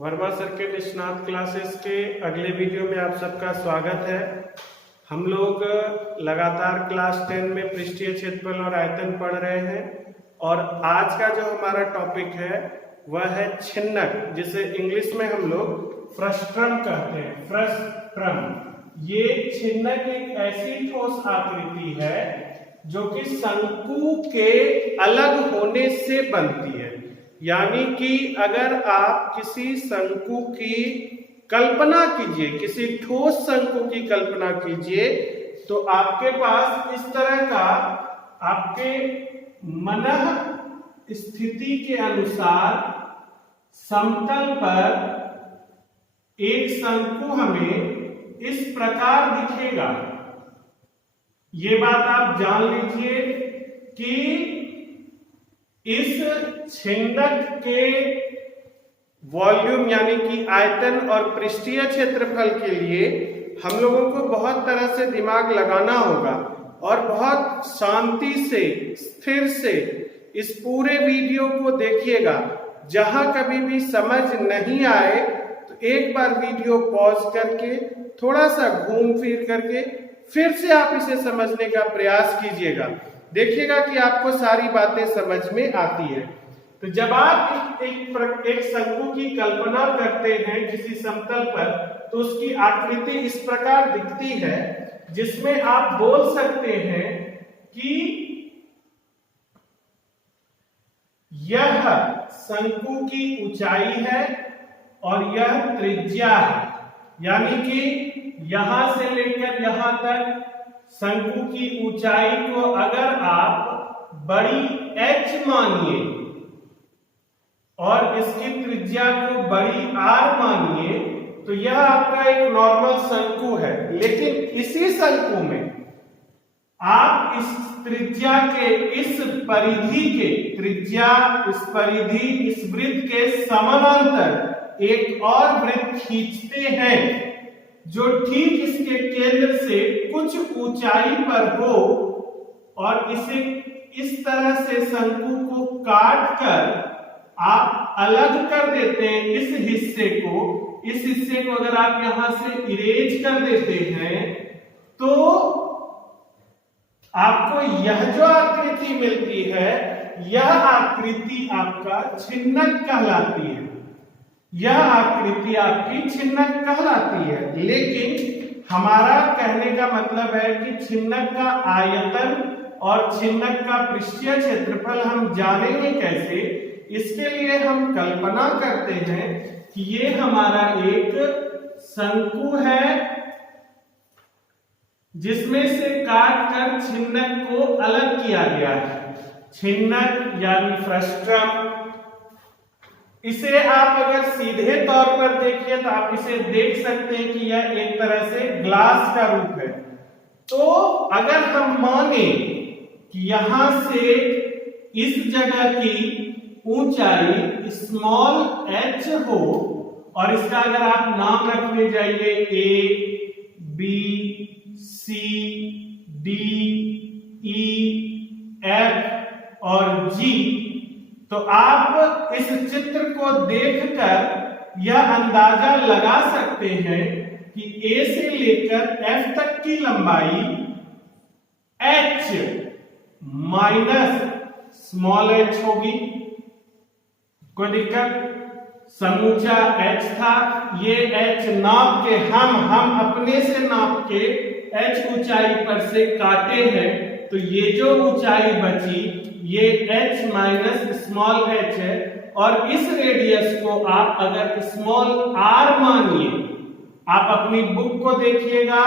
Verma circuit स्नातक classes के अगले वीडियो में आप सबका स्वागत है। हम लोग लगातार क्लास 10 में पृष्ठीय क्षेत्रफल और आयतन पढ़ रहे हैं और आज का जो हमारा टॉपिक है वह है छिन्नक, जिसे इंग्लिश में हम लोग फ्रस्ट्रम कहते हैं। फ्रस्ट्रम ये छिन्नक एक ऐसी ठोस आकृति है जो कि शंकु के अलग होने से बनती है। यानी कि अगर आप किसी शंकु की कल्पना कीजिए, किसी ठोस शंकु की कल्पना कीजिए, तो आपके पास इस तरह का आपके मनः स्थिति के अनुसार समतल पर एक शंकु हमें इस प्रकार दिखेगा। ये बात आप जान लीजिए कि इस छिन्नक के वॉल्यूम यानी कि आयतन और पृष्ठीय क्षेत्रफल के लिए हम लोगों को बहुत तरह से दिमाग लगाना होगा और बहुत शांति से, स्थिर से इस पूरे वीडियो को देखिएगा। जहां कभी भी समझ नहीं आए तो एक बार वीडियो पॉज करके थोड़ा सा घूम फिर करके फिर से आप इसे समझने का प्रयास कीजिएगा। देखिएगा कि आपको सारी बातें समझ में आती है। तो जब आप एक शंकु की कल्पना करते हैं किसी समतल पर, तो उसकी आकृति इस प्रकार दिखती है, जिसमें आप बोल सकते हैं कि यह शंकु की ऊंचाई है और यह त्रिज्या है। यानी कि यहां से लेकर यहां तक शंकु की ऊंचाई को अगर आप बड़ी H मानिए और इसकी त्रिज्या को बड़ी R मानिए, तो यह आपका एक नॉर्मल शंकु है। लेकिन इसी शंकु में आप इस त्रिज्या के इस परिधि के इस परिधि इस वृत्त के समानांतर एक और वृत्त खींचते हैं जो ठीक इसके केंद्र से कुछ ऊंचाई पर हो और इसे इस तरह से शंकु को काट कर आप अलग कर देते हैं। इस हिस्से को अगर आप यहां से इरेज कर देते हैं तो आपको यह जो आकृति मिलती है, यह आकृति आपका छिन्नक कहलाती है। यह आकृति आपकी छिन्नक कहलाती है। लेकिन हमारा कहने का मतलब है कि छिन्नक का आयतन और छिन्नक का पृष्ठीय क्षेत्रफल हम जानेंगे कैसे। इसके लिए हम कल्पना करते हैं कि ये हमारा एक शंकु है जिसमें से काट कर छिन्नक को अलग किया गया है। छिन्नक यानी फ्रस्ट्रम, इसे आप अगर सीधे तौर पर देखिए तो आप इसे देख सकते हैं कि यह एक तरह से ग्लास का रूप है। तो अगर हम माने कि यहां से इस जगह की ऊंचाई स्मॉल h हो और इसका अगर आप नाम रखने जाइए A, B, C, D, E, F और G, तो आप इस चित्र को देखकर यह अंदाजा लगा सकते हैं कि A से लेकर F तक की लंबाई h माइनस स्मॉल h होगी। कोई दिक्कत? समूचा h था, ये h नाप के हम अपने से नाप के h ऊंचाई पर से काटे हैं, तो ये जो ऊंचाई बची ये h माइनस स्मॉल h है। और इस रेडियस को आप अगर स्मॉल r मानिए, आप अपनी बुक को देखिएगा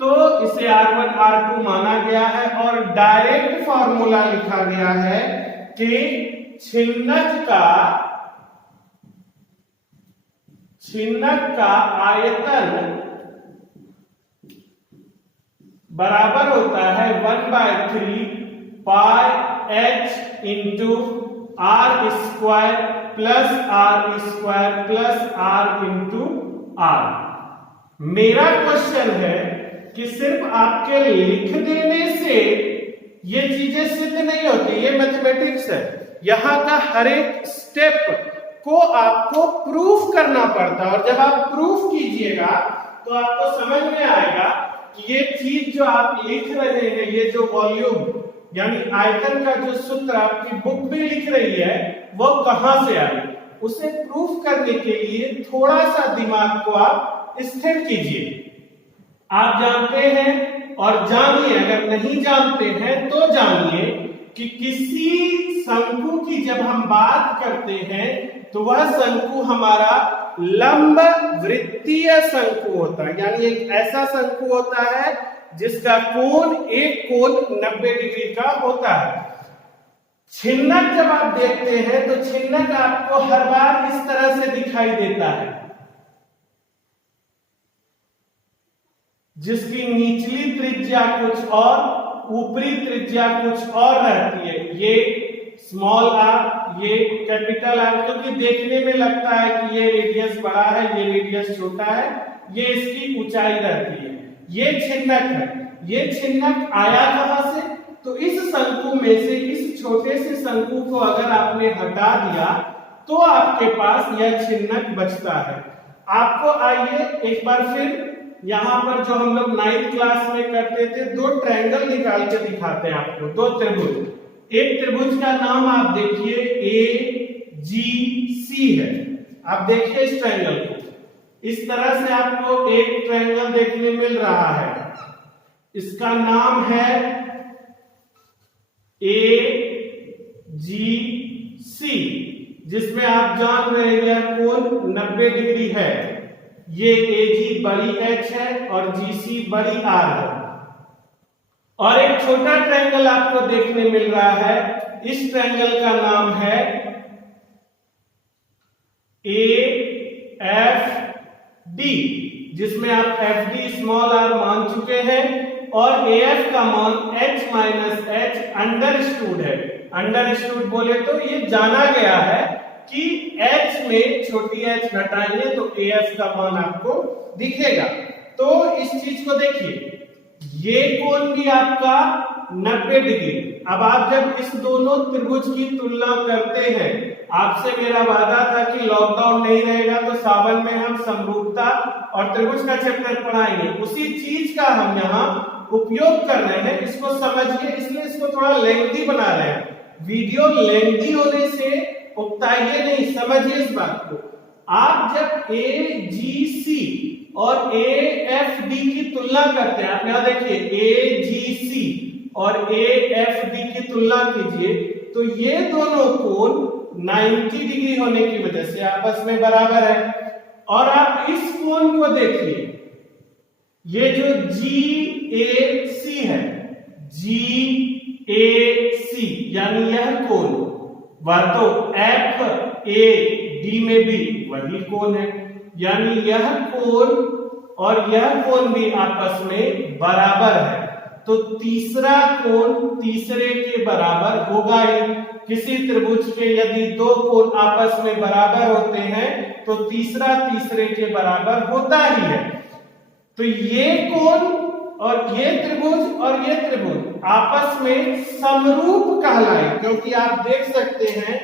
तो इसे r1 r2 माना गया है और डायरेक्ट फॉर्मूला लिखा गया है कि छिन्नक का आयतन बराबर होता है 1/3 पाई h into r square plus r square plus r into r। मेरा क्वेश्चन है कि सिर्फ आपके लिख देने से ये चीजें सिद्ध नहीं होती, ये मैथमेटिक्स है। यहां का हर एक स्टेप को आपको प्रूफ करना पड़ता है। और जब आप प्रूफ कीजिएगा तो आपको समझ में आएगा कि ये चीज जो आप लिख रहे हैं, ये जो वॉल्यूम यानी आयतन का जो सूत्र आपकी बुक में लिख रही है वो कहां से आई। उसे प्रूफ करने के लिए थोड़ा सा दिमाग को आप स्थिर कीजिए। आप जानते हैं और जानिए, अगर नहीं जानते हैं तो जानिए कि किसी शंकु की जब हम बात करते हैं तो वह शंकु हमारा लंब वृत्तीय शंकु होता है, यानी एक ऐसा शंकु होता है जिसका कोण एक कोण 90 डिग्री का होता है। छिन्नक जब आप देखते हैं तो छिन्नक आपको हर बार इस तरह से दिखाई देता है, जिसकी निचली त्रिज्या कुछ और ऊपरी त्रिज्या कुछ और रहती है। ये स्मॉल आर, ये कैपिटल आर, क्योंकि देखने में लगता है कि ये रेडियस बड़ा है, ये रेडियस छोटा है, ये इसकी ऊंचाई रहती है। ये छिन्नक है। ये छिन्नक आया कहां से? तो इस शंकु में से इस छोटे से शंकु को अगर आपने हटा दिया तो आपके पास यह छिन्नक बचता है। आपको आइए एक बार फिर यहां पर जो हम लोग 9th क्लास में करते थे, दो ट्रायंगल निकाल के दिखाते हैं आपको, दो त्रिभुज। एक त्रिभुज का नाम आप देखिए AGC है। आप देखिए इस ट्रायंगल को, इस तरह से आपको एक ट्रायंगल देखने मिल रहा है, इसका नाम है AGC, जिसमें आप जान रहे हैं यह कोण 90 डिग्री है। ये AG बड़ी H है और GC बड़ी R है। और एक छोटा ट्रायंगल आपको देखने मिल रहा है, इस ट्रायंगल का नाम है AFD, जिसमें आप FD स्मॉल r मान चुके हैं और AF का मान H माइनस H अंडरस्टूड है। अंडरस्टूड बोले तो ये जाना गया है कि H में छोटी h घटाएंगे तो AF का मान आपको दिखेगा। तो इस चीज को देखिए, ये कोण भी आपका 90 डिग्री। अब आप जब इस दोनों त्रिभुज की तुलना करते हैं, आपसे मेरा वादा था कि लॉकडाउन नहीं रहेगा तो सावन में हम समरूपता और त्रिभुज का चैप्टर पढ़ाएंगे, उसी चीज का हम यहाँ उपयोग कर रहे हैं। इसको समझिए, इसलिए इसको थोड़ा लेंथी बना रहे हैं। वीडियो लेंथी होने से उकताइए नहीं, समझिए इस बात को। आप जब AGC और AFD की तुलना करते हैं, आप यहां देखिए AGC और AFD की तुलना कीजिए तो ये दोनों कोण 90 डिग्री होने की वजह से आपस में बराबर है। और आप इस कोण को देखिए, ये जो GAC है, GAC यानी यह कोण, वह तो FAD में भी वही कोण है, यानी यह कोण और यह कोण भी आपस में बराबर है। तो तीसरा कोण तीसरे के बराबर होगा ही। किसी त्रिभुज के यदि दो कोण आपस में बराबर होते हैं तो तीसरा तीसरे के बराबर होता ही है। तो ये कोण और ये त्रिभुज आपस में समरूप कहलाए, क्योंकि आप देख सकते हैं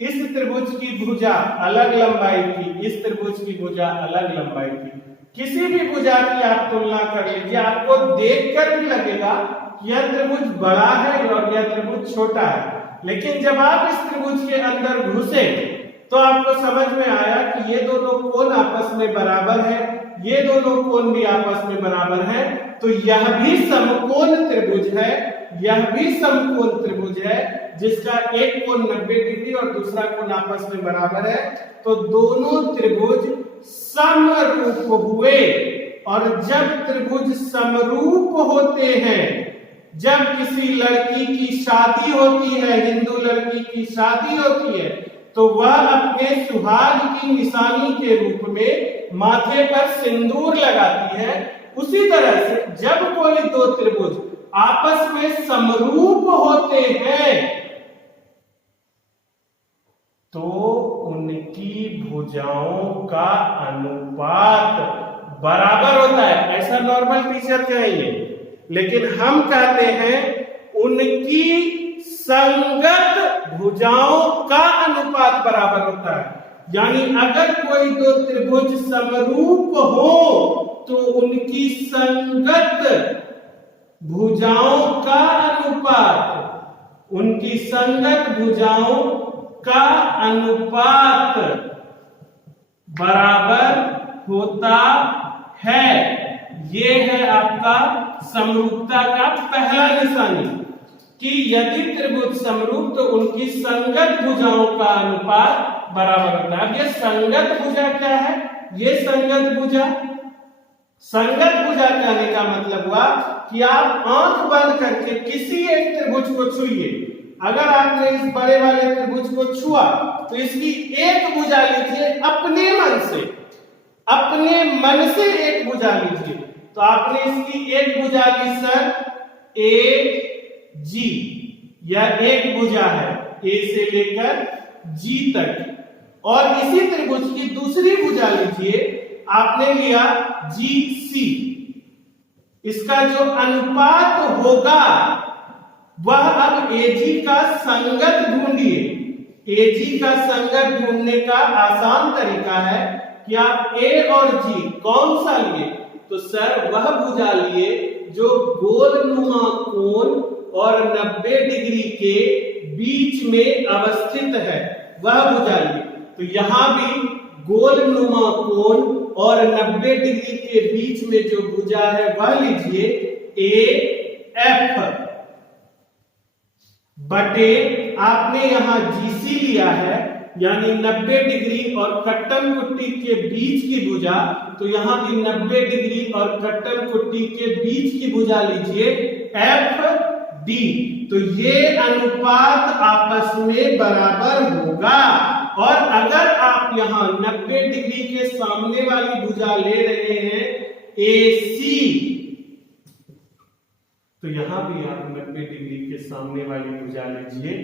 इस त्रिभुज की भुजा अलग लंबाई की, इस त्रिभुज की भुजा अलग लंबाई की। किसी भी भुजा की आप तुलना कर लीजिए, आपको देखकर भी लगेगा कि यह त्रिभुज बड़ा है और यह त्रिभुज छोटा है। लेकिन जब आप इस त्रिभुज के अंदर घुसे तो आपको समझ में आया कि ये दोनों कोण आपस में बराबर है, ये दोनों कोण भी आपस में बराबर है। तो यह भी समकोण त्रिभुज है, यह भी समकोण त्रिभुज है, जिसका एक कोण 90 डिग्री और दूसरा कोण आपस में बराबर है। तो दोनों त्रिभुज समरूप हुए। और जब त्रिभुज समरूप होते हैं, जब किसी लड़की की शादी होती है, हिंदू लड़की की शादी होती है, तो वह अपने सुहाग की निशानी के रूप में माथे पर सिंदूर लगाती है। उसी तरह से जब कोई दो त्रिभुज आपस में समरूप होते हैं तो उनकी भुजाओं का अनुपात बराबर होता है। ऐसा नॉर्मल टीचर कहेंगे, लेकिन हम कहते हैं उनकी संगत भुजाओं का अनुपात बराबर होता है। यानी अगर कोई दो त्रिभुज समरूप हो तो उनकी संगत भुजाओं का अनुपात, उनकी संगत भुजाओं का अनुपात बराबर होता है। ये है आपका समरूपता का पहला निशानी कि यदि त्रिभुज समरूप तो उनकी संगत भुजाओं का अनुपात बराबर होता है। अब ये संगत भुजा क्या है? ये संगत भुजा, संगत भुजा कहने का मतलब हुआ कि आप आंख बंद करके किसी एक त्रिभुज को छुइए। अगर आपने इस बड़े वाले त्रिभुज को छुआ तो इसकी एक भुजा लीजिए अपने मन से, अपने मन से एक भुजा लीजिए। तो आपने इसकी एक भुजा ली सर ए जी, या एक भुजा है ए से लेकर जी तक, और इसी त्रिभुज की दूसरी भुजा लीजिए, आपने लिया जी सी। इसका जो अनुपात होगा वह अब एजी का संगत ढूंढिए। एजी का संगत ढूंढने का आसान तरीका है कि आप ए और जी कौन सा लिए, तो सर वह भुजा लिए जो गोलनुमा कोण और 90 डिग्री के बीच में अवस्थित है, वह भुजा लिए। तो यहां भी गोलनुमा कोण और 90 डिग्री के बीच में जो भुजा है वह लीजिए ए एफ बटे, आपने यहां जीसी लिया है यानी 90 डिग्री और कट्टम कुट्टी के बीच की भुजा, तो यहां भी 90 डिग्री और कट्टम कुट्टी के बीच की भुजा लीजिए एफ डी। तो ये अनुपात आपस में बराबर होगा। और अगर आप यहां 90 डिग्री के सामने वाली भुजा ले रहे हैं AC, तो यहां भी आप 90 डिग्री के सामने वाली भुजा लीजिए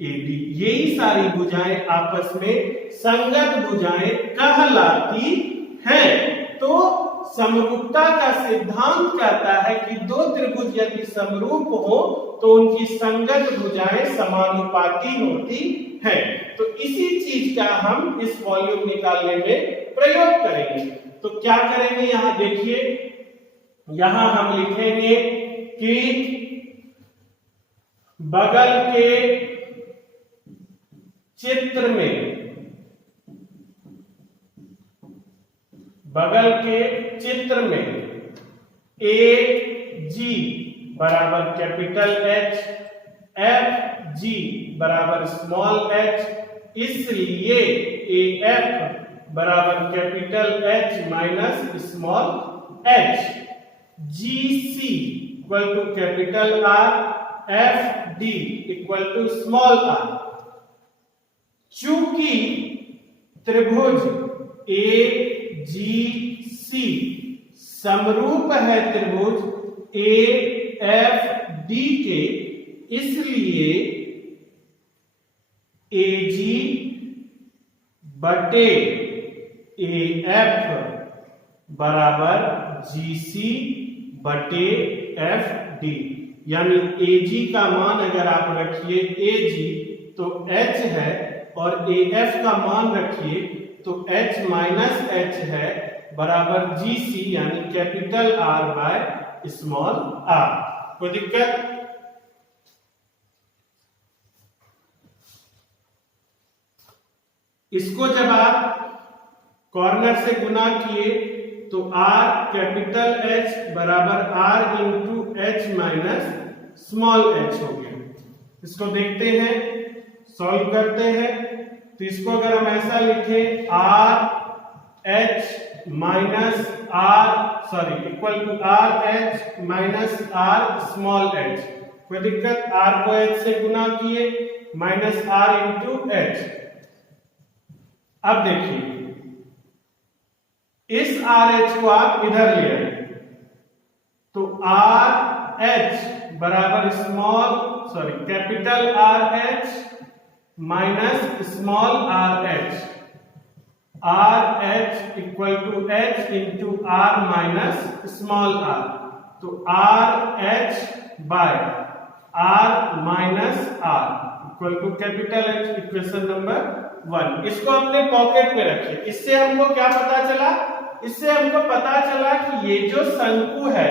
AD। यही सारी भुजाएं आपस में संगत भुजाएं कहलाती हैं। तो समरूपता का सिद्धांत कहता है कि दो त्रिभुज यदि समरूप हो तो उनकी संगत भुजाएं समानुपाती होती हैं। तो इसी चीज का हम इस वॉल्यूम निकालने में प्रयोग करेंगे। तो क्या करेंगे, यहां देखिए, यहां हम लिखेंगे कि बगल के चित्र में, बगल के चित्र में ए जी बराबर कैपिटल H, एफ जी बराबर स्मॉल h, इसलिए ए एफ बराबर capital H minus small h, G C equal to capital R, F D equal to small r। चूंकि त्रिभुज ए जी सी समरूप है त्रिभुज ए एफ डी के, इसलिए ए जी बटे ए एफ बराबर जी सी बटे एफ डी। यानी ए जी का मान अगर आप रखिए ए जी तो एच है, और ए एफ का मान रखिए तो एच माइनस एच है, बराबर जी सी यानी capital R by small R. कोई दिक्कत? इसको जब आप कॉर्नर से गुना किए तो आर कैपिटल एच बराबर R into H minus small H हो गया। इसको देखते हैं, सॉल्व करते हैं। तो इसको अगर हम ऐसा लिखें R H minus R equal to R H minus R small H, कोई दिक्कत? आर को एच से गुना किए माइनस आर इंटू एच। अब देखिए इस आर एच को आप इधर ले आए तो आर एच बराबर capital R H minus small R H, R H equal to H into R minus small R. तो R H by R minus R equal to capital H, equation number 1। इसको अपने pocket में रखिए। इससे हमको क्या पता चला? इससे हमको पता चला कि ये जो शंकु है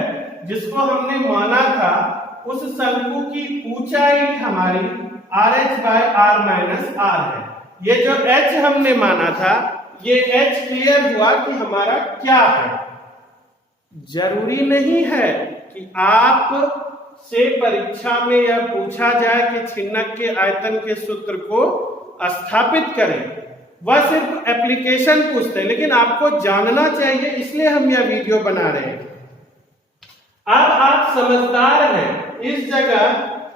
जिसको हमने माना था, उस शंकु की ऊंचाई हमारी RH by R minus R है। ये जो H हमने माना था, ये H क्लियर हुआ कि हमारा क्या है। जरूरी नहीं है कि आप से परीक्षा में यह पूछा जाए कि छिन्नक के आयतन के सूत्र को स्थापित करें। वह सिर्फ एप्लीकेशन पूछते हैं, लेकिन आपको जानना चाहिए, इसलिए हम यह वीडियो बना रहे हैं। अब आप समझदार हैं। इस जगह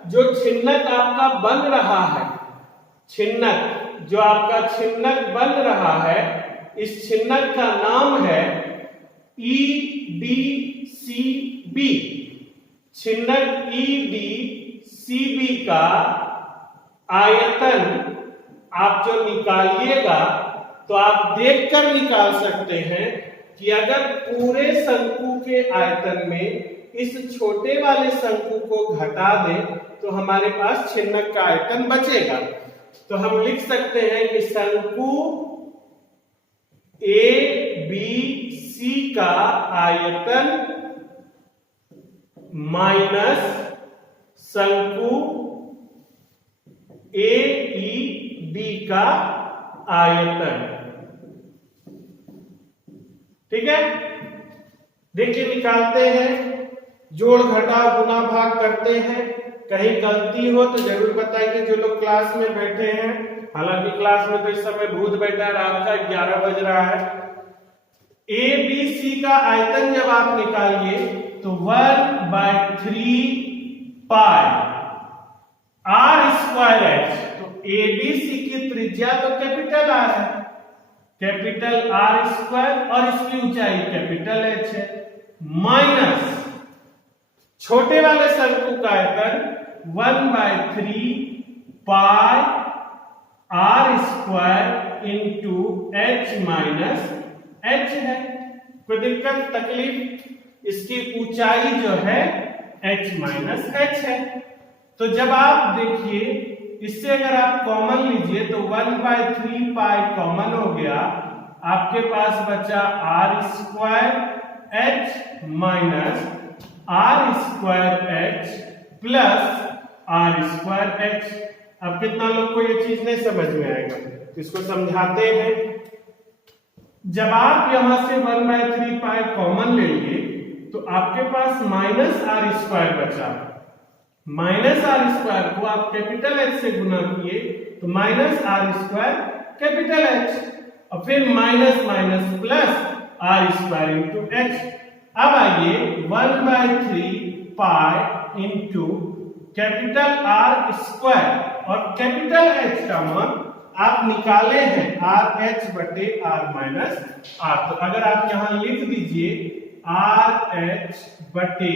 जो छिन्नक आपका बन रहा है, छिन्नक जो आपका छिन्नक बन रहा है, इस छिन्नक का नाम है EDCB। छिन्नक EDCB का आयतन आप जो निकालिएगा तो आप देखकर निकाल सकते हैं कि अगर पूरे शंकु के आयतन में इस छोटे वाले शंकु को घटा दें तो हमारे पास छिन्नक का आयतन बचेगा। तो हम लिख सकते हैं कि शंकु ABC का आयतन माइनस शंकु AEB का आयतन। ठीक है, देखिए निकालते हैं, जोड़ घटाव गुना भाग करते हैं। कहीं गलती हो तो जरूर बताइए जो लोग क्लास में बैठे हैं। हालांकि क्लास में तो इस समय भूत बैठा है, रात का 11 बज रहा है। ABC का आयतन जब आप निकालिए तो 1/3 पाई R स्क्वायर H। तो ABC की त्रिज्या तो कैपिटल R है, कैपिटल R स्क्वायर, और इसकी ऊंचाई कैपिटल H है, माइनस छोटे वाले शंकु का आयतन 1/3 पाई R square into H minus H है। कोई दिक्कत तकलीफ? इसकी ऊंचाई जो है H माइनस H है। तो जब आप देखिए, इससे अगर आप कॉमन लीजिए तो 1/3 पाई कॉमन हो गया, आपके पास बचा R square H minus R square H plus R square H। अब कितना लोग को ये चीज नहीं समझ में आएगा, तो इसको समझाते हैं। जब आप यहां से 1/3 पाई कॉमन लेंगे तो आपके पास माइनस R स्क्वायर बचा। माइनस R स्क्वायर को आप कैपिटल H से गुना किए तो minus R square capital H, और फिर minus minus plus R square into H। अब आइए 1/3 pi into capital R square और कैपिटल H का मान आप निकाले हैं RH बटे R माइनस R। तो अगर आप यहां लिख दीजिए RH बटे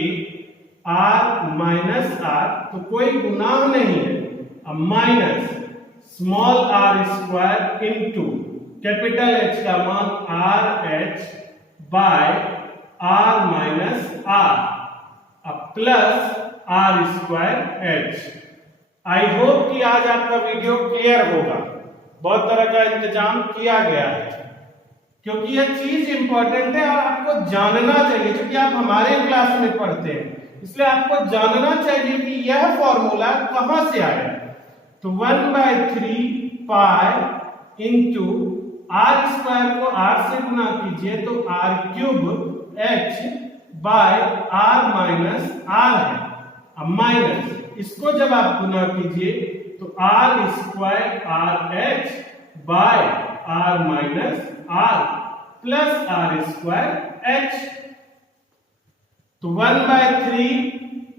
R माइनस R, तो कोई गुनाह नहीं है। अब minus small r square into capital H का मान RH by R minus R, अब plus R square H। I hope कि आज आपका वीडियो क्लियर होगा। बहुत तरह का इंतजाम किया गया है, क्योंकि यह चीज इंपॉर्टेंट है और आपको जानना चाहिए। क्योंकि आप हमारे क्लास में पढ़ते हैं, इसलिए आपको जानना चाहिए कि यह फॉर्मूला कहां से आया। तो 1/3 पाई इंटू R स्क्वायर को R से गुना कीजिए तो R cube H by R minus R है। अब माइनस इसको जब आप गुना कीजिए तो R square RH by R minus R plus R square H। तो 1/3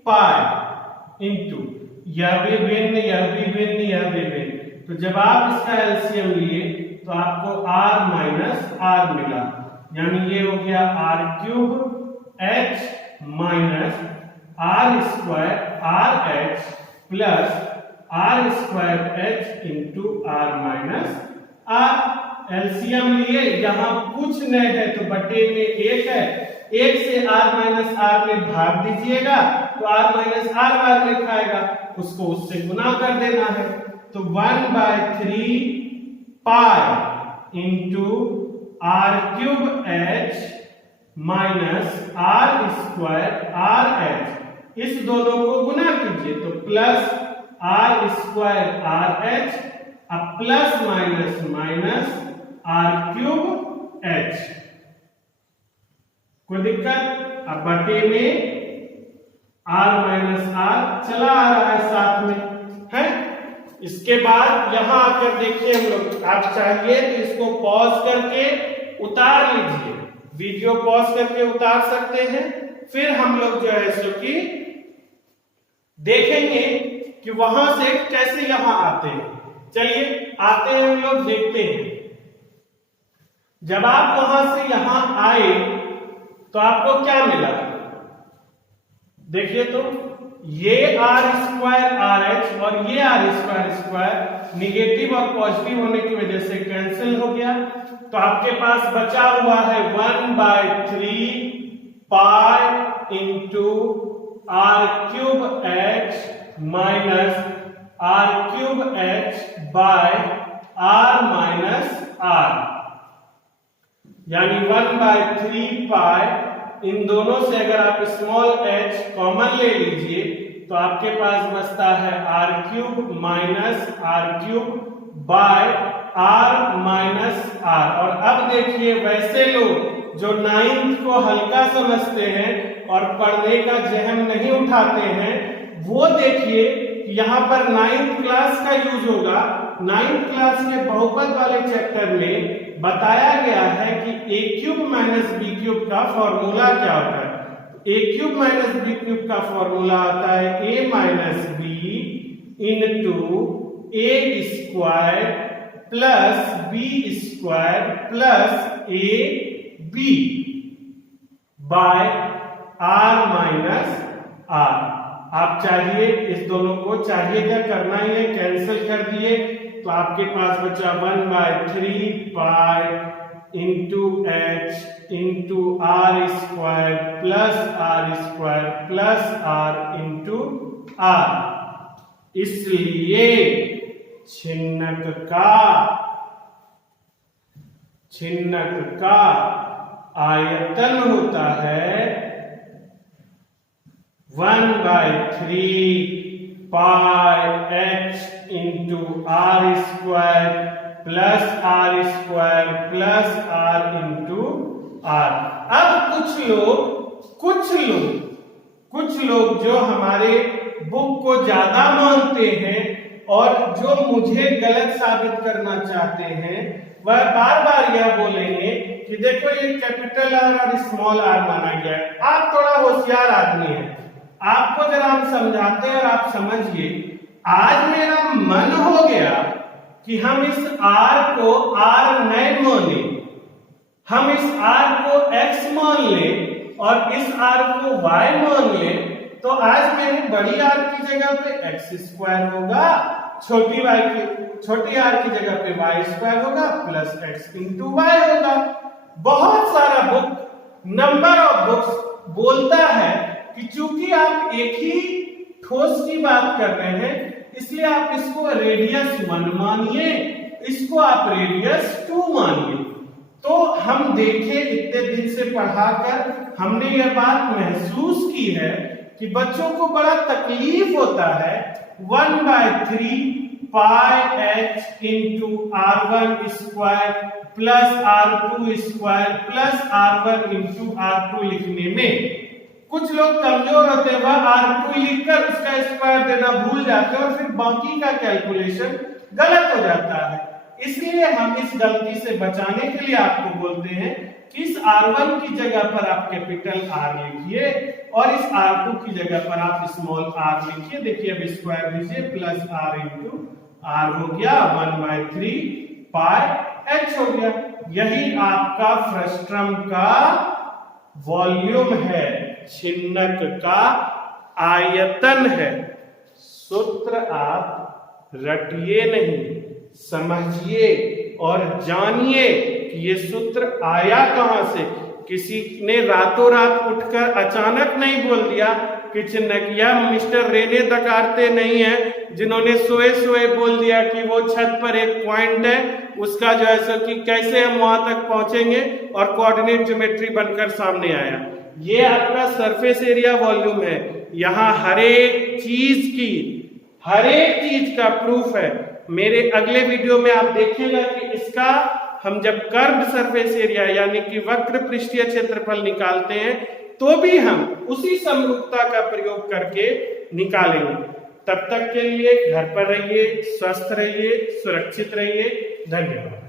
पाई इंटू यह भी भिन्न, यह भी भिन्न, यह भी भिन्न। तो जब आप इसका एलसीएम लिए तो आपको R माइनस R मिला, यानी ये हो गया R cube H minus R square RH plus R square H into R minus R। LCM लिए, यहां कुछ नहीं है तो बटे में 1 है, 1 से R माइनस R में भाग दीजिएगा तो R माइनस R बार में खाएगा, उसको उससे गुना कर देना है। तो 1/3 pi into R cube H minus R square R H, इस दोनों को गुना कीजिए तो plus R square R H, अब plus minus minus R cube H, कोई दिक्कत? अब बटे में आर माइनस आर चला आ रहा है साथ में है। इसके बाद यहां आकर देखिए हम लोग, आप चाहिए तो इसको पॉज करके उतार लीजिए, वीडियो पॉज करके उतार सकते हैं, फिर हम लोग जो है सो कि देखेंगे कि वहां से कैसे यहां आते हैं। चलिए आते हैं हम लोग, देखते हैं। जब आप वहां से यहां आए तो आपको क्या मिला? देखिए तो ये आर स्क्वायर आर एच और ये आर स्क्वायर स्क्वायर निगेटिव और पॉजिटिव होने की वजह से कैंसिल हो गया, तो आपके पास बचा हुआ है 1/3 pi into R cube H minus R cube H by R minus R, यानी 1/3 पाई। इन दोनों से अगर आप स्मॉल h कॉमन ले लीजिए तो आपके पास बचता है R cube minus R cube by R minus R. और अब देखिए, वैसे लोग जो 9th को हल्का समझते हैं और पढ़ने का जहन नहीं उठाते हैं, वो देखिए यहाँ पर 9th क्लास का यूज होगा। 9th क्लास के बहुपद वाले चैप्टर में बताया गया है कि A cube minus B cube का फॉर्मूला क्या होता है। A cube minus B cube का फॉर्मूला आता है A minus B into A square plus B square plus A B by R minus R. आप चाहिए इस दोनों को चाहिए क्या करना ही है, कैंसिल कर दिए तो आपके पास बचा 1/3 pi into H into R square plus R into R. इसलिए छिन्नक का आयतन होता है 1/3 pi H into R square plus R into R. अब कुछ लोग जो हमारे बुक को ज्यादा मानते हैं और जो मुझे गलत साबित करना चाहते हैं, वह बार बार यह बोलेंगे कि देखो ये कैपिटल आर और स्मॉल आर माना गया है। आप थोड़ा होशियार आदमी हैं, आपको जरा हम समझाते हैं और आप समझिए। आज मेरा मन हो गया कि हम इस r को r नहीं माने, हम इस r को x मान लें और इस r को y मान लें, तो आज मेरी बड़ी R की जगह पे x स्क्वायर होगा, छोटी r की जगह पे y स्क्वायर होगा प्लस x इंटू y होगा। बहुत सारा बुक, नंबर ऑफ बुक्स बोलता है कि चूंकि आप एक ही ठोस की बात कर रहे हैं, इसलिए आप इसको रेडियस 1 मानिए, इसको आप रेडियस 2 मानिए। तो हम देखे इतने दिन से पढ़ाकर हमने यह बात महसूस की है कि बच्चों को बड़ा तकलीफ होता है 1/3 pi H into R1 square plus R2 square plus R1 into R2 लिखने में। कुछ लोग कमजोर होते हैं, वह R2 लिखकर उसका स्क्वायर देना भूल जाते हैं और फिर बाकी का कैलकुलेशन गलत हो जाता है। इसलिए हम इस गलती से बचाने के लिए आपको बोलते हैं कि इस R1 की जगह पर आप कैपिटल R लिखिए और इस R2 की जगह पर आप स्मॉल r लिखिए। देखिए अब स्क्वायर दीजिए, प्लस r इंटू r हो गया 1/3 पाई h हो गया। यही आपका फ्रस्ट्रम का वॉल्यूम है, छिन्नक का आयतन है। सूत्र आप रटिए नहीं, समझिए और जानिए कि ये सूत्र आया कहां से। किसी ने रातों रात उठकर अचानक नहीं बोल दिया कि छिन्नकिया मिस्टर रेने दकारते नहीं है, जिन्होंने सोए सोए बोल दिया कि वो छत पर एक पॉइंट है, उसका जो है सो कि कैसे हम वहां तक पहुंचेंगे, और कोऑर्डिनेट ज्योमेट्री बनकर सामने आया। ये आपका सरफेस एरिया वॉल्यूम है। यहाँ हर एक चीज का प्रूफ है। मेरे अगले वीडियो में आप देखिएगा कि इसका हम जब कर्व्ड सरफेस एरिया यानी कि वक्र पृष्ठीय क्षेत्रफल निकालते हैं तो भी हम उसी समरूपता का प्रयोग करके निकालेंगे। तब तक के लिए घर पर रहिए, स्वस्थ रहिए, सुरक्षित रहिए। धन्यवाद।